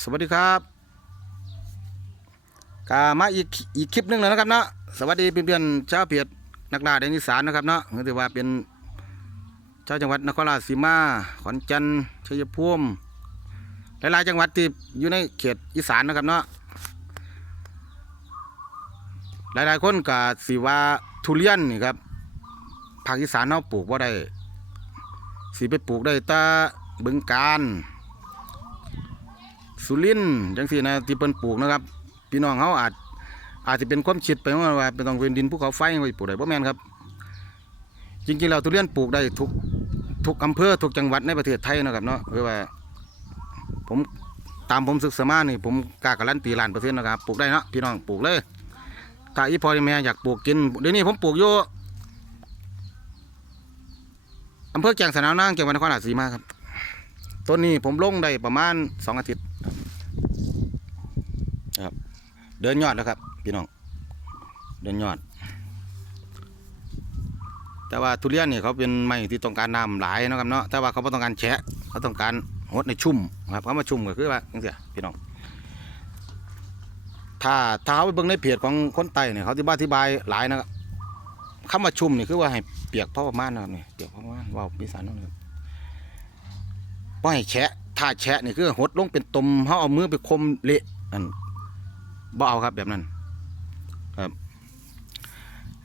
สวัสดีครับกามาอีกอีกคลิปหนึงแล้วนะครับเนาะสวัสดีเพื่อนๆชาวเพียรนักล่าแดนอีสานนะครับเนาะถือว่าเป็นชาวจังหวัดนครราชสีมาขอนแก่นชัยภูมิหลายๆจังหวัดที่อยู่ในเขตอีสานนะครับเนาะหลายๆคนก็สิว่าทุเรียนนี่ครับภาคอีสานเราะปลูกว่าได้สิไปปลูกได้ตาบึงการ สุรินจังสี่นะที่เปิ้นปลูกนะครับ พี่น้องเขาอาจอาจจะเป็นความคิดไปว่าเป็นต้องเป็นดินภูเขาไฟไว้ปลูกได้บ่แม่นครับ จริงๆแล้วทุเรียนปลูกได้ทุกทุกอำเภอทุกจังหวัดในประเทศไทยนะครับเนาะคือว่า ผมตามผมศึกษามานี่ผมกล้าการันตีล้านเปอร์เซ็นต์นะครับปลูกได้เนาะพี่น้องปลูกเลยถ้าอีพอแม่อยากปลูกกินเดี๋ยวนี้ผมปลูกอยู่อำเภอแก่งสนามนางจังหวัดนครราชสีมาครับต้นนี้ผมลงได้ประมาณสองอาทิตย์ครับ เดินยอดแล้วครับ พี่น้อง เดินยอด แต่ว่าทุเรียนเนี่ยเขาเป็นไม้ที่ต้องการน้ำหลายนะครับเนาะ แต่ว่าเขาไม่ต้องการแฉะเขาต้องการหดในชุ่มครับเขามาชุ่มก็คือว่าจังซี่พี่น้อง ถ้าถ้าเขาไปเบิ่งในเพจของคนไตเนี่ยเขาที่บ้าอธิบายหลายนะครับคำว่าชุ่มนี่คือว่าให้เปียกพอประมาณนะครับเนี่ยเปียกพอประมาณว่าวพิสานนั่นครับบ่ให้แฉะถ้าแฉะนี่คือหดลงเป็นตมเขาเอามือไปคมเละอัน บ่เอาครับแบบนั้นครับ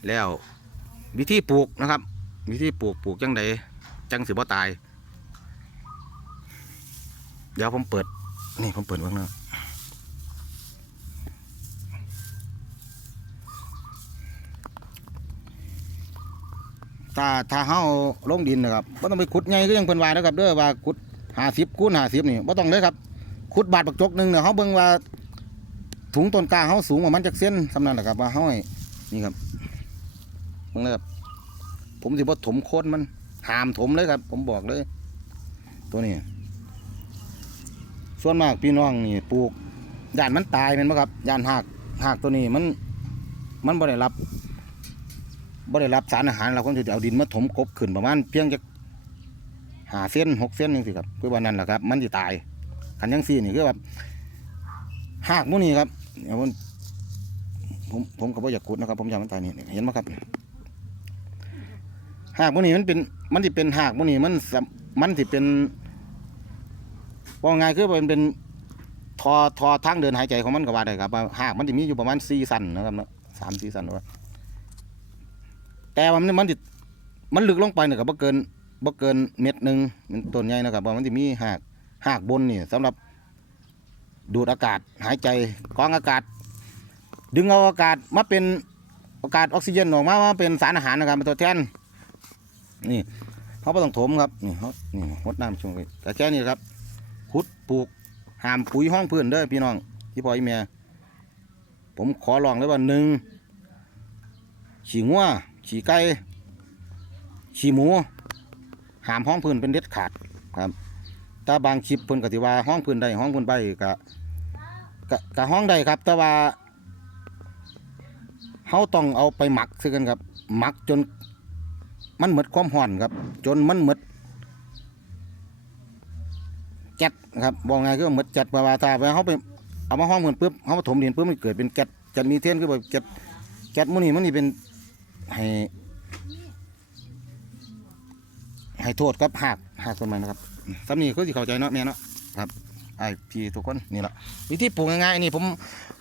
แล้ววิธีปลูกนะครับ วิธีปลูกปลูกจังไดจังสิบ่ตาย เดี๋ยวผมเปิด นี่ผมเปิดเบ้างนะถ้าถ้าเฮาลงดินนะครับบ่ต้องไปขุดใหญ่คือยังเพิ่นว่านะครับเด้อว่าขุด50คูณ50นี่บ่ต้องเลยครับขุดบาดบักจกหนึ่งเนี่ยเฮาเบิ่งว่า ถุงต้นกล้าเฮาสูงประมาณจักเส้นสำนันแหละครับว่าเฮาให้นี่ครับเบิ่งเลยครับผมสิบ่ถมโคนมันหามถมเลยครับ ผมบอกเลย ตัวนี้ ส่วนมากพี่น้องนี่ปลูกย่านมันตายม่นบ่ครับย่านหากหากตัวนี้มัน มันบ่ได้รับบ่ได้รับสารอาหารเราก็จะเอาดินมาถมกบขึ้นประมาณเพียงจะหาเส้นหกเส้นนึงสิครับคือว่านั่นแหละครับ มันจะตายขันยังซี่นี่คือแบบหากมูนี่ครับ เดี๋ยวผมผมผมก็บ่อยากขุดนะครับ ผมอยากมันตายนี่เห็นไหมครับหากหมูนี่มันเป็นมันจะเป็นหากหมูนี่มันมันจะเป็นว่าไงคือมันเป็นทอทอทางเดินหายใจของมันก็ว่าได้ครับว่าหากมันจะมีอยู่ประมาณสี่สันนะครับเนาะสามสี่สันว่าแต่ว่ามันมันติมันลึกลงไปเนี่ยก็บ่เกินบ่เกินเม็ดหนึ่งมันต้นใหญ่นะครับว่ามันจะมีหากหากบนนี่สำหรับ ดูดอากาศหายใจกรองอากาศ ดึงเอาอากาศมาเป็นอากาศออกซิเจนออกมามาเป็นสารอาหารนะครับเป็นตัวแทนนี่เขาไม่ต้องถมครับนี่เขานี่หดน้ำช่วงนี้แต่แค่นี้ครับขุดปลูกห้ามปุ๋ยห้องพื้นเด้อพี่น้องที่พ่ออีเมียผมขอลองเลยว่าหนึ่งฉีงัวฉีไก่ฉีหมูหามห้องพื้นเป็นเด็ดขาดครับ ถ้าบางคลิปเพิ่นก็สิว่าห้องพื้นใดห้องพื้นใบก็ก็ก็ห้องใดครับ แต่ว่าเฮาต้องเอาไปหมักซะกันครับหมักจน มันหมดความร้อนครับ จนมันหมดแก๊สครับบอกไงคือหมดแก๊สเพราว่าถ้าไปเฮาไปเอามาห้องพื้นปุ๊บเฮามาถมดินปุ๊บมันเกิดเป็นแก๊สแก๊สมีเทนคือแบบแก๊สแก๊สหมูนี่มันนี่เป็นให้ให้โทษกับหักหักต้นไม้นะครับ สำนีคือที่เข้าใจเนาะแม่เนาะครับไอพี่ทุกคนนี่แหละวิธีปลูกง่ายๆนี่ผม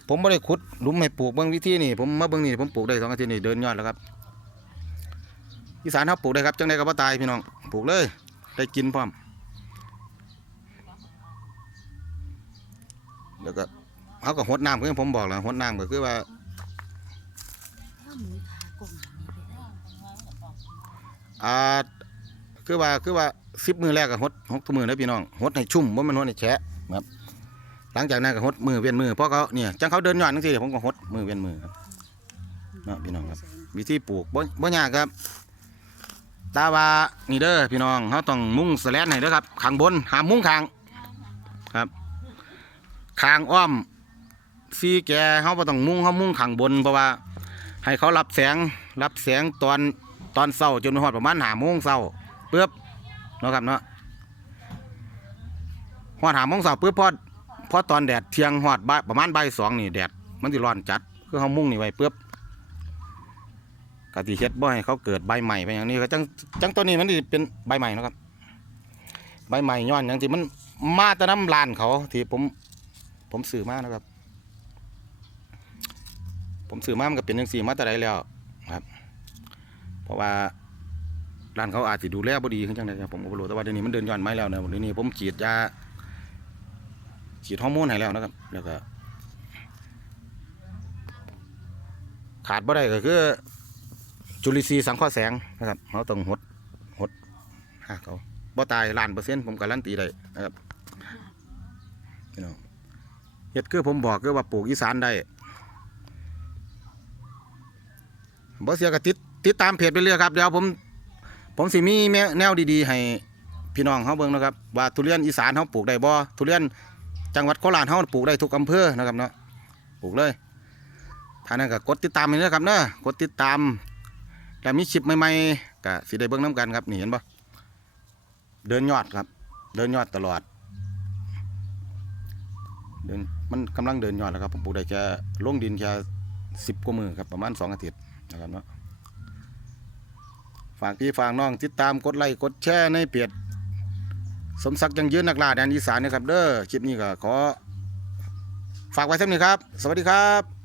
ผมไม่ได้ขุดหลุมให้ปลูกเบื้องวิธีนี่ผมมาเบื้องนี่ผมปลูกได้สองอาทิตย์นี่เดินยอดแล้วครับอีสานเขาปลูกได้ครับจังได้ก็บ่ตายพี่น้องปลูกเลยได้กินพร้อม แล้วก็เขาก็หดน้ำคือผมบอกแล้วหดน้ำก็คือว่าถ้าหมูขากลมนี่ไปได้อ่าคือว่าคือว่า สิบมือแรกก็หดหกทุกมือนะพี่น้องหดให้ชุ่มว่ามันหดให้แฉะครับหลังจากนั้นก็หดมือเวียนมือเพราะเขาเนี่ยจังเขาเดินย้อนทั้งทีผมก็หดมือเวียนมือครับนะพี่น้องครับวิธีปลูกบ่บ่ยากครับตาว่านี่เด้อพี่น้องเขาต้องมุ้งสแลนให้เด้อครับข้างบนหามมุ้งข้างครับข้างอ้อมซีแกเขาบ่ต้องมุ้งเขามุ้งข้างบนเพราะว่า ให้เขารับแสงรับแสงตอนตอนเช้าจนฮอดประมาณหาโมงเช้าเปึ๊บ เนาะครับเนาะฮอดหาโมงเช้าปึ๊บพอพพอตอนแดดเที่ยงฮอดบ่ายประมาณบ่ายสองนี่แดดมันสิร้อนจัดคือเฮามุ่งนี่ไว้ปึ๊บก็สิเฮ็ดบ่ให้เขาเกิดใบใหม่ไปอย่างนี้ก็จังจังตัวนี้มันสิเป็นใบใหม่นะครับ ใบใหม่ย้อนอย่างที่มันมาต่น้ำลานเขาที่ผมผมซื้อมานะครับ ผมซื้อมามันก็เป็นจังซี่มาต่ใดแล้วครับ เพราะว่า ร้านเขาอาจจะดูแลบ่ดีขึ้นจังไดครับผมก็บ่รู้แต่ว่าเดี๋ยวนี้มันเดินย้อนไม้แล้วนะเดี๋ยวนี้ผมฉีดยาฉีดฮอร์โมนให้แล้วนะครับ แล้วก็ขาดบ่ได้ก็คือ จุลินทรีย์สังเคราะห์แสงนะครับเราต้องหดหดหาเขาบ่ตายล้านเปอร์เซ็นต์ผมการันตีได้นะครับพี่น้องเฮ็ดคือผมบอกคือว่าปลูกอีสานได้บ่เสียก็ติดติดตามเพจไปเรื่อยครับเดี๋ยวผม ผมสิมีแนวดีๆ ให้พี่น้องเขาเบิ่งนะครับ ว่าทุเรียนอีสานเขาปลูกได้บ่ทุเรียนจังหวัดโคราชเขาปลูกได้ทุกอำเภอนะครับเนาะปลูกเลยท่านั้นก็กดติดตามไปนะครับเนาะกดติดตามแล้วมีคลิปใหม่ๆก็สิได้เบิ่งน้ำกันครับนี่เห็นปะเดินยอดครับ เดินยอดตลอดเดินมันกำลังเดินยอดแล้วครับผมปลูกได้แค่ลงดินแค่สิบกว่ามือครับประมาณสองอาทิตย์นะครับเนาะ ฝากพี่ฝากน้องติดตามกดไลค์กดแชร์ในเพจสมศักดิ์ยังยืนนักล่าแดนอีสานนะครับเด้อคลิปนี้ก็ขอ ฝากไว้สักนี้ครับ สวัสดีครับ